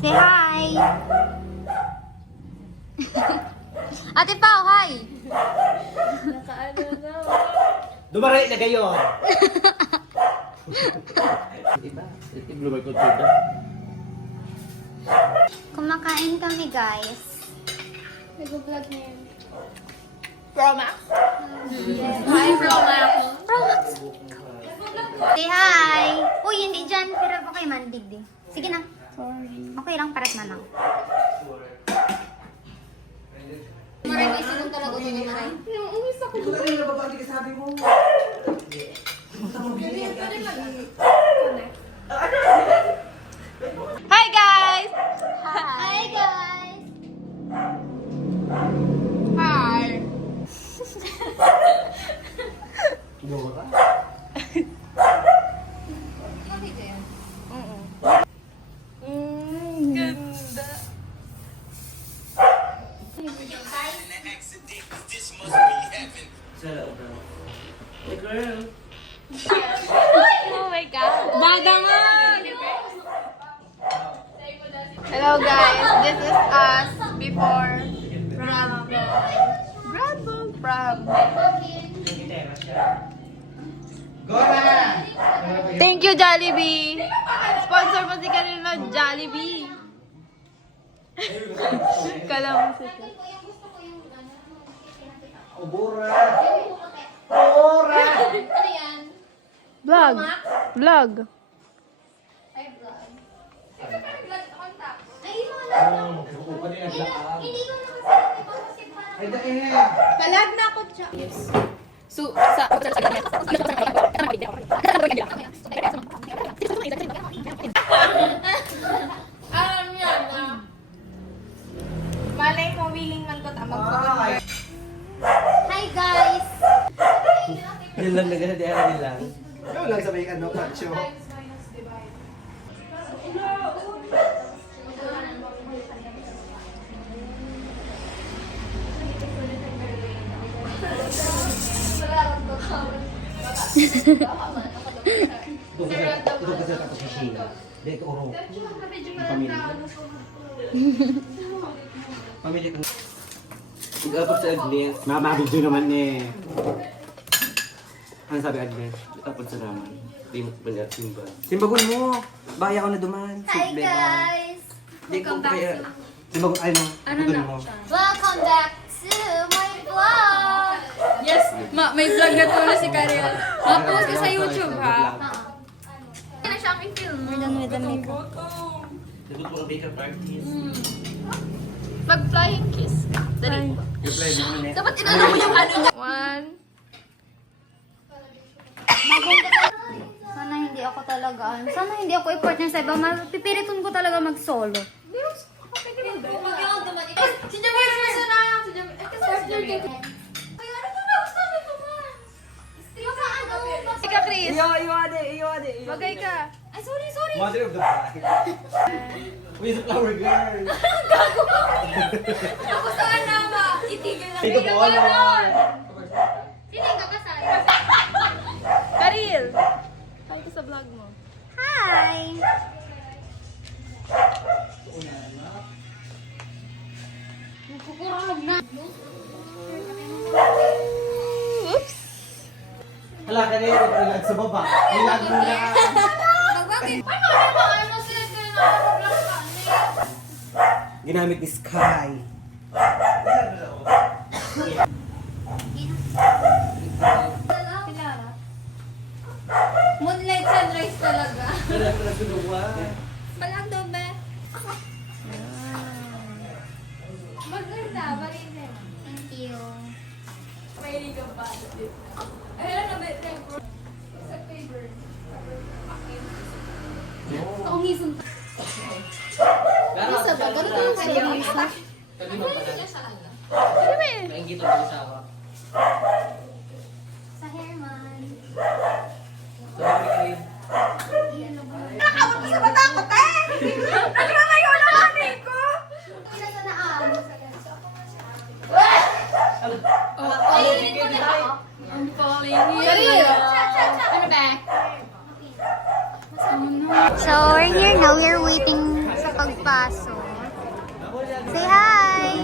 Say hi! Ate Pao, hi! Nakaano na. Dumaray na gayon! Iba, i-blue ko dito. Kumakain kami, guys. Nag-vlog na yun. Promax? Hi, Promax. Say hi! Uy, hindi dyan. Pero ba kayo mandig din? Sige na. Sorry. Okay lang, paras na lang. Maray, may sinong talaga ito niya, Maray? Yung umis ako. Ito na yung babandi ka sabi mo. Hi, guys! Hi, guys! Hi! Ganda. Hey girl! Oh my God! Badangan! Hello guys, this is us before Bravo. Thank you Jollibee! Sponsor mo si kanila Jollibee! Kala mo si Obora! Obora! Ano yan? Vlog. Vlog. Ay, vlog. Vlog contact. Ay, wala. Hindi ko na kasi Ay, daeh! Palag na ako siya. Yes. So, sa... Yan na. Malay mo, willing man ko tamang Ay! Hi, guys! Yun lang na gano'n, di lang. Yun lang sabi ka, no, macho. Ito kasi tapos sa Sheila. Hindi, ito oro. Pamilya. Pamilya ko. Pag-apos sa Agnes. Mamabidyo naman eh. Ano sabi Agnes? Tapos sa naman. Simba. Simbagon mo! Baya ko na duman. Hi, guys! Welcome back to... Simbagon, ay mo. Ano mo? Welcome back to my vlog! Yes, may vlog na to na si Karel. Ma-post ko sa YouTube, ha? Hindi na siya aking film. We're done with the makeup. Nagod mo ang makeup artist. Mag-flying kiss. Dali. Reply mo na eh. Dapat inano mo yung ano niya. One. Sana hindi ako talaga, sana hindi ako i-partner sa iba. Pipiriton ko talaga mag-solo. Si Jamil na na. Si Jamil. Ay, ano ba na? Sabi ko ba? Ika, Chris. Iwade. Bagay ka. Ay, sorry. Mother of the bride. With the flower girl. Ako saan na ba? Itigil lang. Ito po, naman. Sino yung kakasal? Karil. Hi ko sa vlog mo. Hi! Kukurag na. Oops. Hala, kanina ko pala sa baba. Nilag mo na. Bakit? Paano naman? Ano sila kayo na-vlog ka? Ginamit ni Sky. Pilara. Moonlight sunrise talaga. Balag daw ba? Maganda, marinir. Thank you. May ka ba? Ayun na, may tempo. Sa favor. Ang hisong. Isa ba? Ganun tayo sa isa. Sa hairman. Nakawag ko sa matakot eh! Nagmamayo na kami ko! Isa sa naan. I'm falling here. Ano ba? So, we're here now. We're waiting sa pag magpasok. Say hi!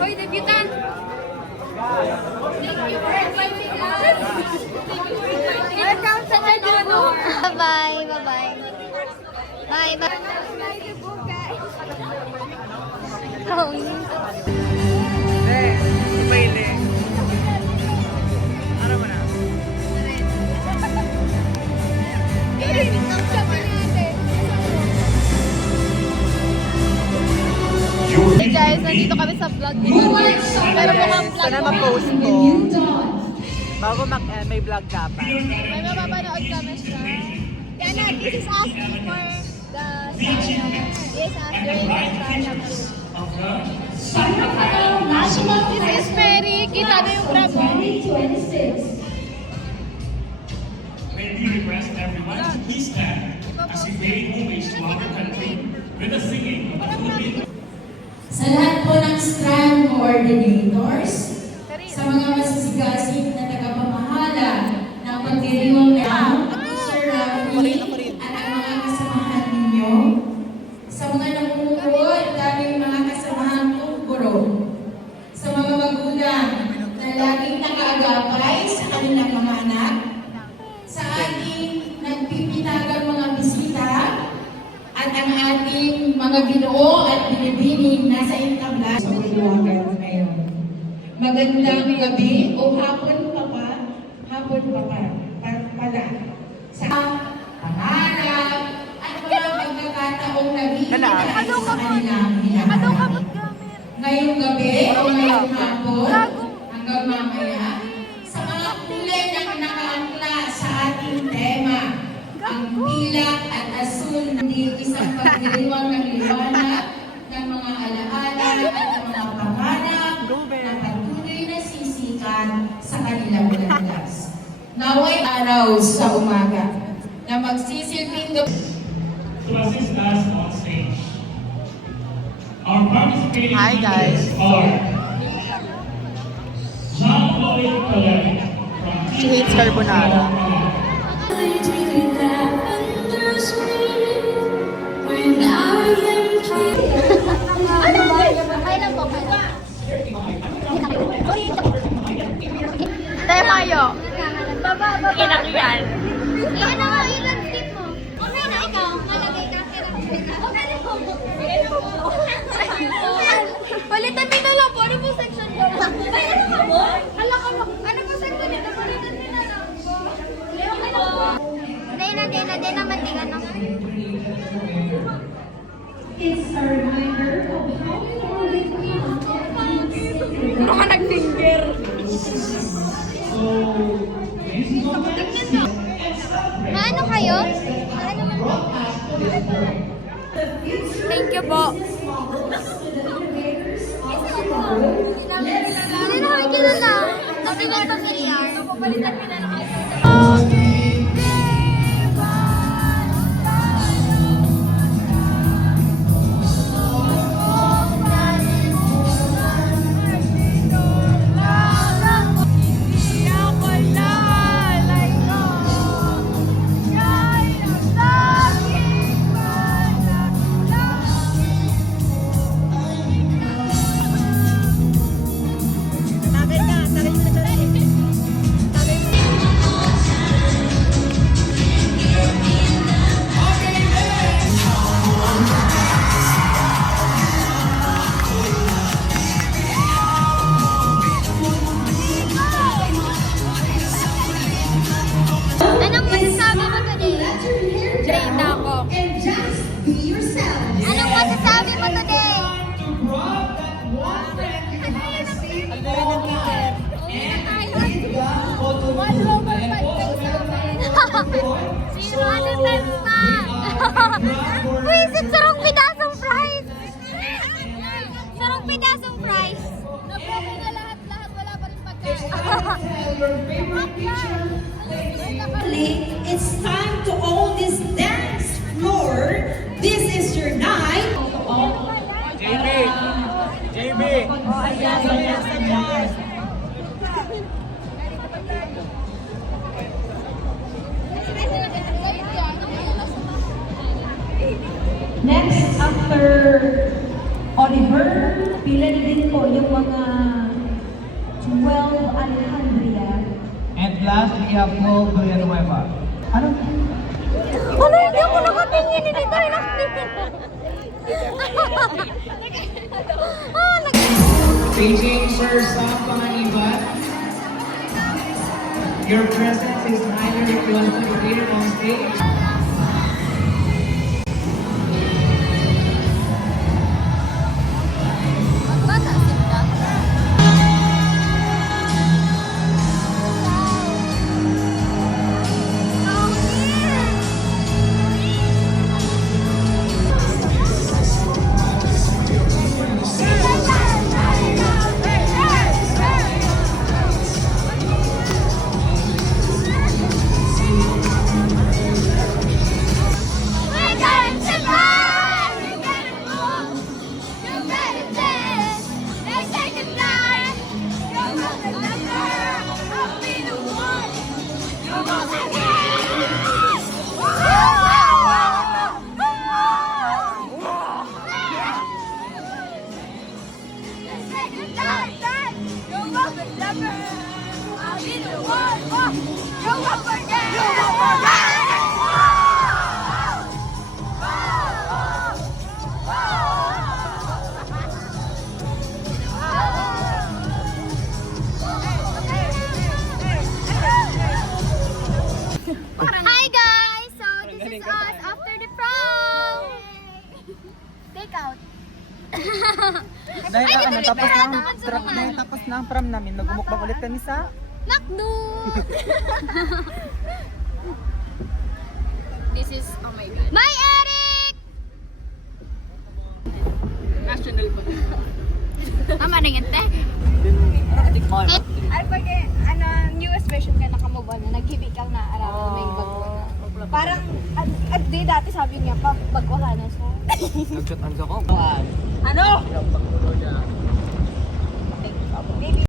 Hoy, debutant! Thank you for inviting us! Welcome sa Eleanor! Bye-bye, bye-bye. Bye-bye. Hey guys, nandito kami sa vlog ni Karil. Pero mukhang vlog Sana mag-post ko. Bago may vlog dapat. May mapapanood kami siya. Kaya na, this is us for the This is us during the This is Mary. Kita na yung grab mo. May we request everyone to please stand as we pay homage to our country with the singing of the Philippine. Sa lahat po ng strand coordinators, sa mga masisigasig na tagapamahala ng pagdiriwang ng Sir Rafi at ang mga kasamahan ninyo, sa mga namumuod daming mga kasamahan kong guro, sa mga magulang na laging nakaagapay sa kanilang mga anak, sa ating nagpipitagang mga bisita, at ang ating mga ginoo at binibining nasa intabla sa uliwagan ngayon. Magandang gabi o hapon pala sa pangarap at mga pagkakataong nabibigay sa kanilang hinahanap. Ngayong gabi o ngayong hapon hanggang mamaya sa mga kulay na nakaangkla sa ating tema. Ang pilak at asul hindi isang pagdiriwang ng liwanag ng mga alaala at ng mga panganap na patuloy na sisikat sa kanilang landas. Naway araw sa umaga na magsisilbing To assist us on stage. Our participating Hi, guys. speakers are Jean-Louis Calais from She hates carbonara. Temayo. Ilang yan? Iyan na nga, ilan tip mo? Okay na, ikaw. Malagay ka. Okay na po. Palitan mo na lang po. Ano po section ko? Ay, ano ka mo? Hala ka mo. Ano po section nito? Palitan mo na lang po. Okay na po. Day naman din ano. Mga nag-finger. Maano kayo? Maano man? Thank you po. Hindi na kami kilala. Kasi may pamilyar. Palitan mo na lang. Anong masasabi mo today? Train na ako. Anong masasabi mo today? Sino ano times pa? Wisit, sarong pidasong prize! Sarong pidasong prize! Nabuhay na lahat. Wala pa rin pagkain. It's time to own this dance floor. This is your night. JB! Next, after Oliver, pila na din po yung mga 12 Alejandria. And last, we have 12 Villanueva. Ano? Ano, hindi ako nakatingin. Hindi tayo nakatingin. Staging Sir Sam Panganiban. Your presence is highly requested on stage. Hi guys! So this is us after the prom! Take out. Dahil Ay, ano, dito, tapos dito, na dito, ang dito. tapos na ang prom namin, magmumukbang ulit kami sa Nakdo! This is, oh my God. Bye, Eric! National pa. Tama na yun, te. Ay, pag ano, newest version ka nakamove on na, nag-hibig kang na araw na may bago na. Parang, di dati sabi niya pa, bago ka na siya. Nag-shot hands ako. Ano?